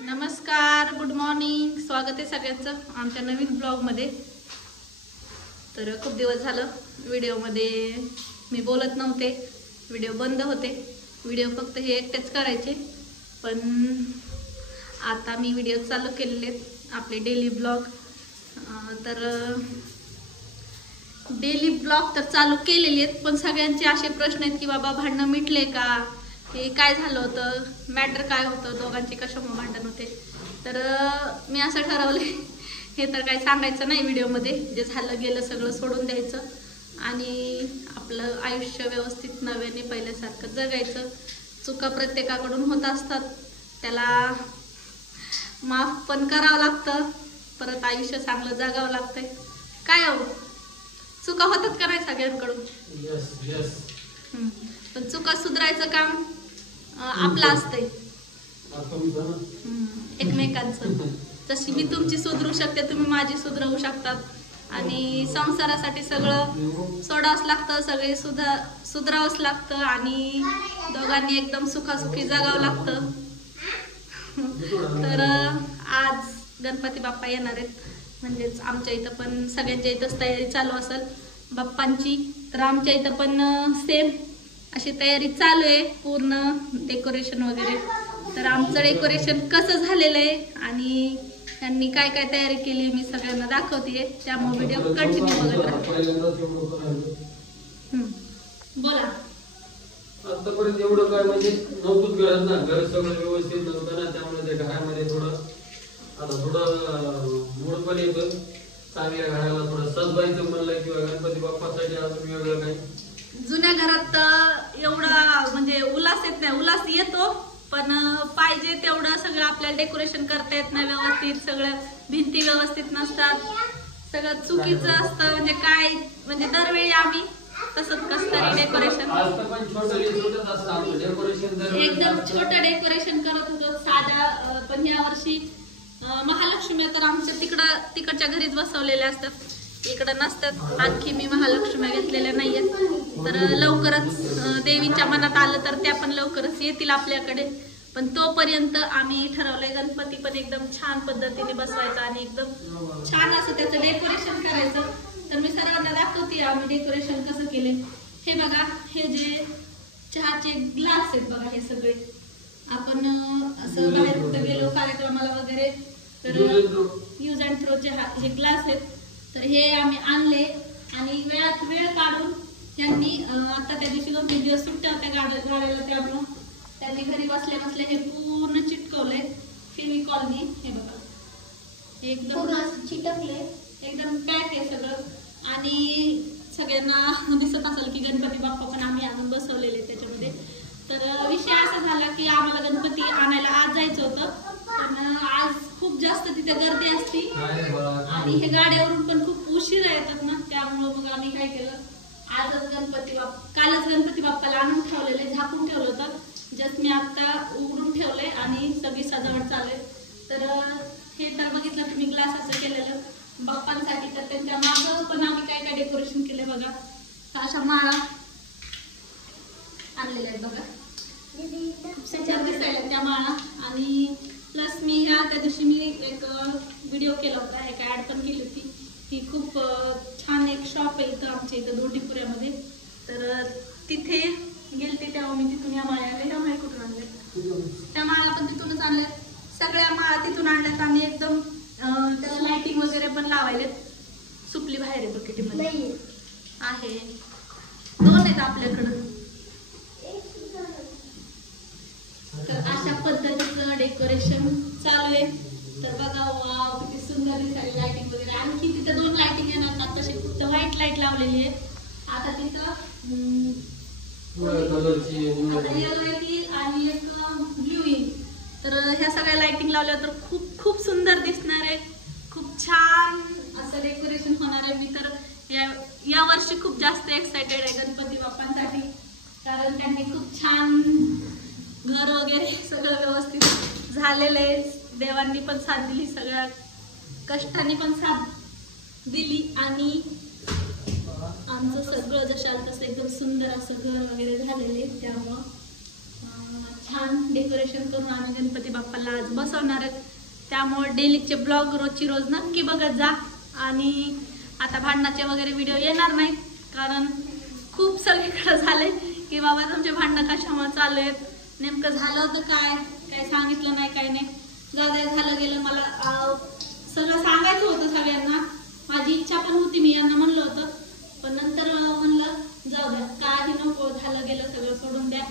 नमस्कार, good morning. स्वागत आहे सगळ्यांचं आमच्या नवीन ब्लॉगमध्ये. तर खूप दिवस झालं व्हिडिओमध्ये मी बोलत नव्हते, व्हिडिओ बंद होते. व्हिडिओ फक्त हे एकटेच करायचे, पण आता मी व्हिडिओ चालू केलेले आहेत आपले डेली ब्लॉग. तर डेली ब्लॉग तर चालू केलेले आहेत, पण सगळ्यांचे असे प्रश्न आहेत की बाबा भांडणं मिटले का, की काय झालं होतं, मॅटर काय होतं, दोघांचे कशामुळे भांडण होते. तर मी असं ठरवलं हे तर काय सांगायचं नाही व्हिडिओमध्ये. जे झालं गेलं सगळं सोडून द्यायचं आणि आपलं आयुष्य व्यवस्थित नव्याने पहिल्यासारखं जगायचं. चुका प्रत्येकाकडून होत असतात, त्याला माफ पण करावं लागतं, परत आयुष्य चांगलं जगावं लागतंय. काय हो, चुका होतात का नाही सगळ्यांकडून? पण चुका सुधारायचं काम आपलं असतंय, एकमेकांचं. जशी मी तुमची सुधरू शकते, तुम्ही माझी सुधरवू शकतात. आणि संसारासाठी सगळं सोडावंच लागतं, सगळे सुधरावंच लागतं आणि दोघांनी एकदम सुखासुखी जगावं लागतं. तर आज गणपती बाप्पा येणार आहेत, म्हणजेच आमच्या इथं पण सगळ्यांच्या इथंच तयारी चालू असेल बाप्पांची. तर आमच्या इथं पण सेम अशी तयारी चालू आहे, पूर्ण डेकोरेशन वगैरे. तर आमचं डेकोरेशन कसं झालेलं आहे आणि त्यांनी काय काय तयारी केली मी सगळ्यांना दाखवते, त्यामुळे व्हिडिओ कंटिन्यू बघत राहा. बोला. आतापर्यंत एवढं काय म्हणजे नव्हतंच गरज ना, घर सगळं व्यवस्थित नव्हतं ना, त्यामुळे त्या घरामध्ये थोडं मूड पण येतं. चांगल्या घराला थोडं सजवायचं म्हणलं किंवा गणपती बाप्पासाठी अजून वेगळं काही. जुन्या घरात एवढा म्हणजे उल्हास येत नाही, उल्हास येतो पण पाहिजे तेवढं सगळं आपल्याला डेकोरेशन करता येत नाही व्यवस्थित. सगळं भिंती व्यवस्थित नसतात, सगळं चुकीचं असतं. म्हणजे काय म्हणजे दरवेळी आम्ही तसंच कसं तरी डेकोरेशन एकदम छोटं डेकोरेशन करत होतो साध्या. पण या वर्षी महालक्ष्मी तर आमच्या तिकडच्या घरीच बसवलेल्या असतात, इकडं नसतात. आणखी मी महालक्ष्मी घेतलेल्या नाहीयेत. तर लवकरच देवीच्या मनात आलं तर त्या पण लवकरच येतील आपल्याकडे. पण तोपर्यंत आम्ही ठरवलंय गणपती पण एकदम छान पद्धतीने बसवायचा आणि एकदम छान असं त्याचं डेकोरेशन करायचं. तर मी सर्वांना दाखवते आम्ही डेकोरेशन कसं केले. हे बघा, हे जे चहाचे ग्लास आहेत बघा, हे सगळे आपण असं बाहेर कुठं गेलो कार्यक्रमाला वगैरे तर यूज अँड थ्रोचे हे ग्लास आहेत. तर हे आम्ही आणले आणि वेळात वेळ काढून त्यांनी आता त्या दिवशी 2-3 दिवस सुट्ट्या होत्या गाड्याला, त्यामुळं त्यांनी घरी बसल्या बसल्या हे पूर्ण चिटकवलंय फेविकॉलनी. हे बघा एकदम चिटकले, एकदम पॅक आहे सगळं. आणि सगळ्यांना दिसत असेल की गणपती बाप्पा पण आम्ही आणून बसवलेले त्याच्यामध्ये. तर विषय असा झाला की आम्हाला गणपती आणायला आज जायचं होतं, पण आज खूप जास्त तिथे गर्दी असती आणि हे गाड्यावरून पण खूप उशिरा येतात ना, त्यामुळं मग आम्ही काय केलं, कालच गणपती बाप्पाला आणून ठेवलेले, झाकून ठेवलं होतं. जस्ट मी आता उघडून ठेवलंय आणि सगळी सजावट चालू आहे. तर हे तर बघितलं तुम्ही ग्लासाचं केलेलं बाप्पांसाठी. तर त्यांच्या मागं पण आम्ही काय काय डेकोरेशन केलंय बघा. अशा माळा आणलेल्या आहेत बघा, खूप सुंदर दिसायला त्या माळा. आणि प्लस मी त्या दिवशी मी एक व्हिडिओ केला होता, एक ॲड पण केली होती. ती खूप छान एक शॉप आहे इथं आमच्या इथं दोंडीपुऱ्यामध्ये. तर तिथे गेलते तेव्हा मी तिथून या माळ्या आणल्या. त्या माळ्या कुठून आणल्या, त्या माळा पण तिथूनच आणल्या, सगळ्या माळा तिथून आणल्यात. आणि एकदम त्याला लाइटिंग वगैरे पण लावायलेत. सुपली बाहेर आहे बकेटीमध्ये आहे, 2 आहेत आपल्याकडं. तर अशा पद्धतीचं डेकोरेशन चालू आहे. तर बघा, वाव किती सुंदर दिसायला लाइटिंग वगैरे. आणखी तिथं 2 लाइटिंग येणार, तशी फक्त व्हाईट लाईट लावलेली आहे. आता तिथं येलो येईल आणि एक ब्ल्यू येईल. तर ह्या सगळ्या लाइटिंग लावल्या तर खूप खूप सुंदर दिसणार आहे, खूप छान असं डेकोरेशन होणार आहे. मी तर या वर्षी खूप जास्त एक्साइटेड आहे गणपती बाप्पांसाठी, कारण त्यांनी खूप छान घर वगैरे सगळं व्यवस्थित झालेलं आहे. देवांनी पण साथ दिली, सगळ्या कष्टाने पण साथ दिली आणि आमचं सगळं जशाल तसं एकदम सुंदर असं घर वगैरे झालेलं आहे. त्यामुळं छान छान डेकोरेशन करून आम्ही गणपती बाप्पाला आज बसवणार आहेत. त्यामुळे डेलीचे ब्लॉग रोजची रोज नक्की बघत जा. आणि आता भांडणाचे वगैरे व्हिडिओ येणार नाहीत, कारण खूप सगळीकडे झाले की बाबा तुमचे भांडणं कशामुळे चालू आहेत, नेमकं झालं होतं काय सांगितलं नाही, काय नाही. जाऊ द्या, झालं गेलं. मला सगळं सांगायचं होतं सगळ्यांना, माझी इच्छा पण होती, मी यांना म्हणलं होतं, पण नंतर म्हणलं जाऊ द्या, काही नको, झालं गेलं सगळं सोडून द्या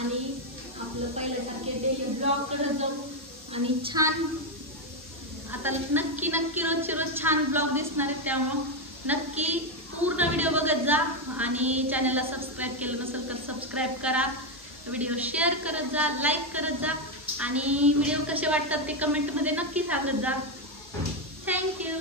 आणि आपलं पहिल्यासारखे डेली ब्लॉग करत जाऊ. आणि छान आता नक्की रोजचे रोज छान ब्लॉग दिसणार आहेत. त्यामुळं नक्की पूर्ण व्हिडिओ बघत जा. आणि चॅनलला सबस्क्राईब केलं नसेल तर सबस्क्राईब करा, व्हिडिओ शेअर करत जा, लाईक करत जा. आणि व्हिडिओ कसे वाटतात ते कमेंटमध्ये नक्की सांगत जा. थँक्यू.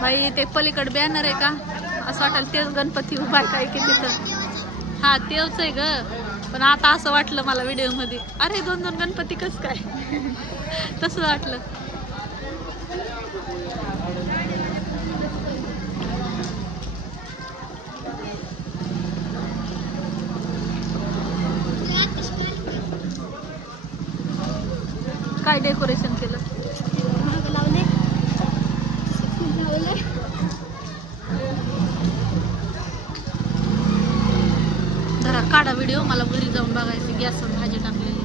बाई ते पलीकडे बॅनर आहे का, असं वाटलं तेच गणपती उभा आहे काय की तिथं. हा तेच आहे ग, पण आता असं वाटलं मला व्हिडिओ मध्ये, अरे 2 गणपती कस काय तसं वाटलं. काय डेकोरेशन केलं, जरा काढा व्हिडिओ, मला घरी जाऊन बघायची. गॅसवर भाजी टाकलेली.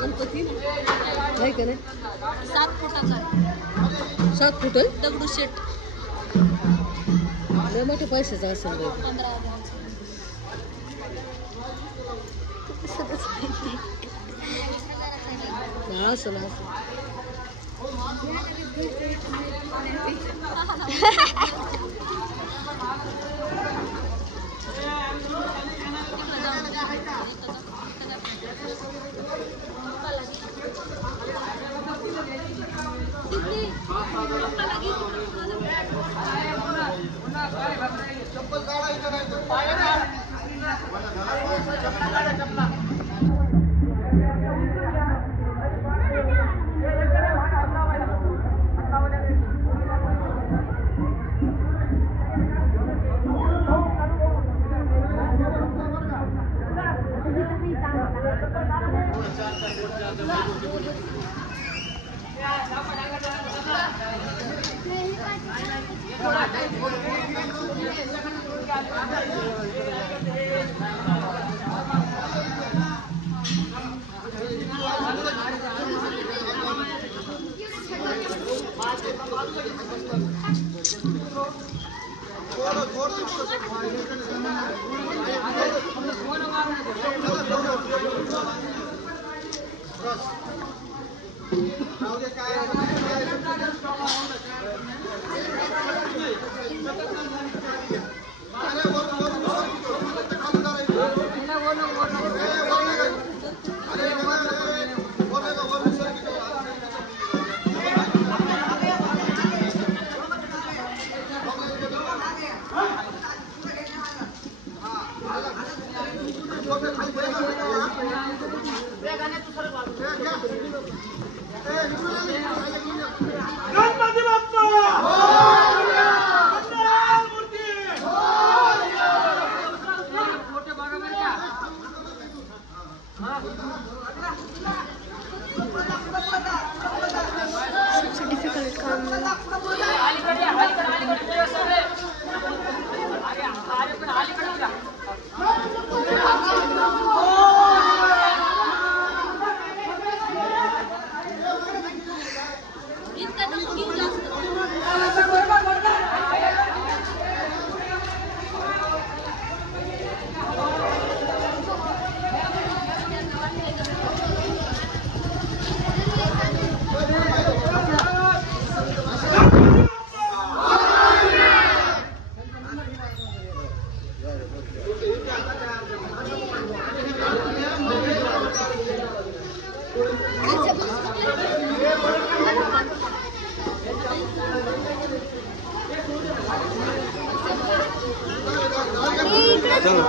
गणपती 7 फुटाचा, 7 फूट दगडूशेठ. लय मोठे पैशाचा असेल. 15,000. असं गणपती बाप्पा चलो